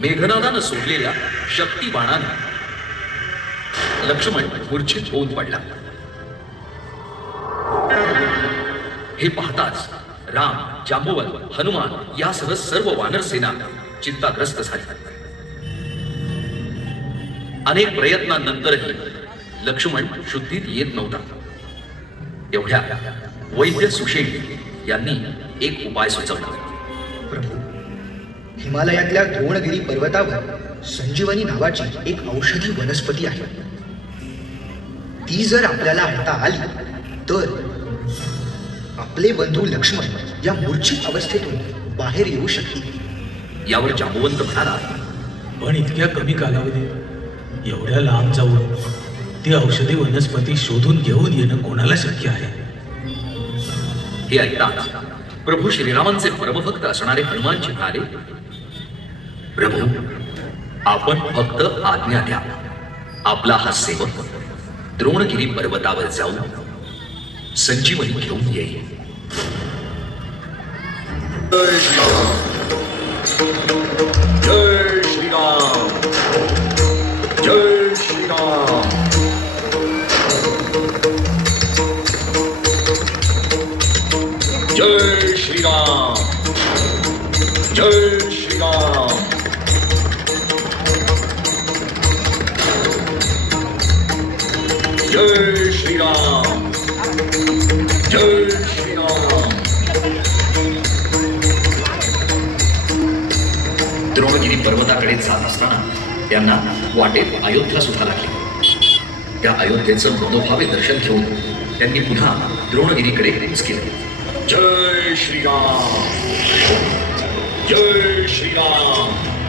मेघनादानं सोडलेल्या शक्तीबाणानं लक्ष्मण मूर्छित होऊन पडला. हे पाहताच राम जांबुवन हनुमान यासह सर्व वानर सेना चिंताग्रस्त झाली. अनेक प्रयत्नांनंतरही लक्ष्मण शुद्धीत येत नव्हता. एवढ्या वैद्य सुशेन यांनी एक उपाय सुचवला. हिमालयातल्या द्रोणगिरी पर्वतावर संजीवनी नावाची एक औषधी वनस्पती आहे. ती जर आपल्याला आणता आली तर आपले बंधू लक्ष्मण या मूर्छित अवस्थेतून बाहेर येऊ शकतील. यावर जांबुवंत म्हणाला पण इतक्या कमी कालावधीत एवढ्या लांब जाऊन ती औषधी वनस्पती शोधून घेऊन येणं कोणाला शक्य आहे? हे ऐकताच प्रभू श्रीरामांचे परमभक्त असणारे हनुमानजी म्हणाले प्रभू आपण फक्त आज्ञा द्या. आपला हा सेवक द्रोणगिरी पर्वतावर जाऊन संजीवनी घेऊन येईल. जय श्रीराम. जय श्रीराम. जय श्रीराम. जय श्रीराम. जय श्रीराम. जय श्रीराम. द्रोणगिरी पर्वताकडे जात असताना त्यांना वाटेत अयोध्या सुद्धा लागली. त्या अयोध्येचं मनोभावे दर्शन घेऊन त्यांनी पुन्हा द्रोणगिरीकडे कूच केलं. जय श्रीराम. जय श्रीराम.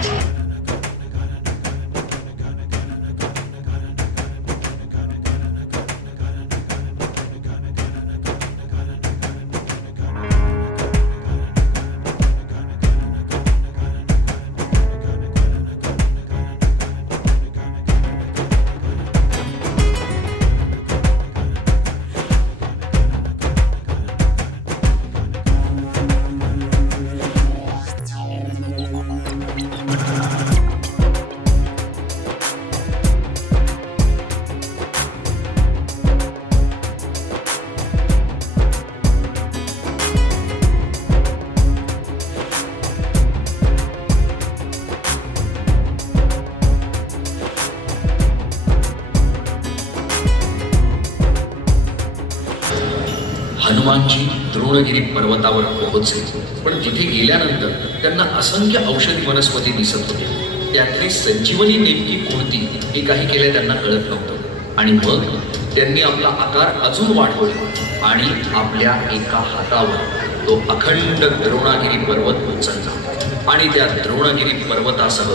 हनुमानजी द्रोणगिरी पर्वतावर पोहोचले. पण तिथे गेल्यानंतर त्यांना असंख्य औषधी वनस्पती दिसत होत्या त्यातली संजीवनी नेमकी कोणती हे काही केले त्यांना कळत नव्हतं. आणि मग त्यांनी आपला आकार अजून वाढवला आणि आपल्या एका हातावर तो अखंड द्रोणागिरी पर्वत उचलला. आणि त्या द्रोणागिरी पर्वतासह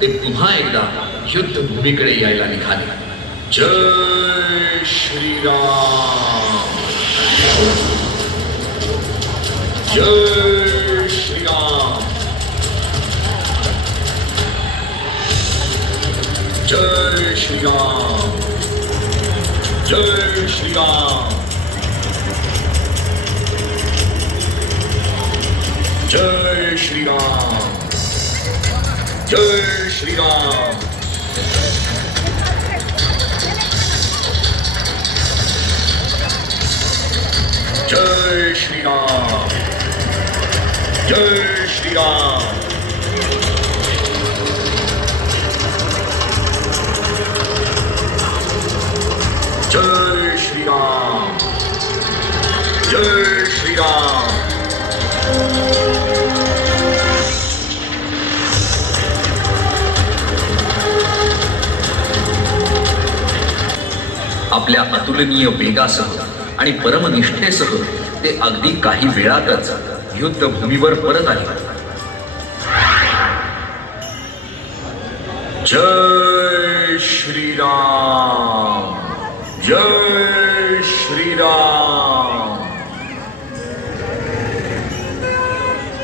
ते पुन्हा एकदा युद्धभूमीकडे यायला निघाले. जय श्रीराम! 열시간 열시간 열시간 जय श्री राम जय श्री राम जय श्रीराम जय श्रीराम जय श्रीराम जय श्रीराम आपल्या अतुलनीय वेगासह आणि परमनिष्ठेसह ते अगदी काही वेळातच युद्धभूमीवर परत आले. जय श्रीराम जय श्रीराम.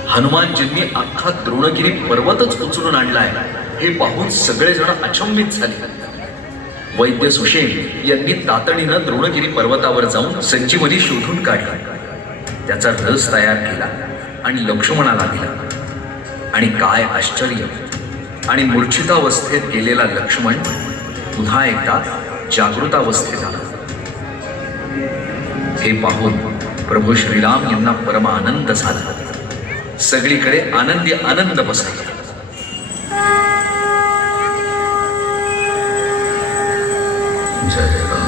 हनुमानजींनी अख्खा द्रोणगिरी पर्वतच उचलून आणलाय. हे पाहून सगळेजण अचंबित झाले. वैद्य सुषेण यांनी तातडीनं द्रोणगिरी पर्वतावर जाऊन संजीवनी शोधून काढला. त्याचा रस तयार केला आणि लक्ष्मणाला दिला. आणि काय आश्चर्य! आणि मूर्छितावस्थेत गेलेला लक्ष्मण पुन्हा एकदा जागृतावस्थेत आला. हे पाहून प्रभू श्रीराम यांना परम आनंद झाला. सगळीकडे आनंदी आनंद बसला. जय राम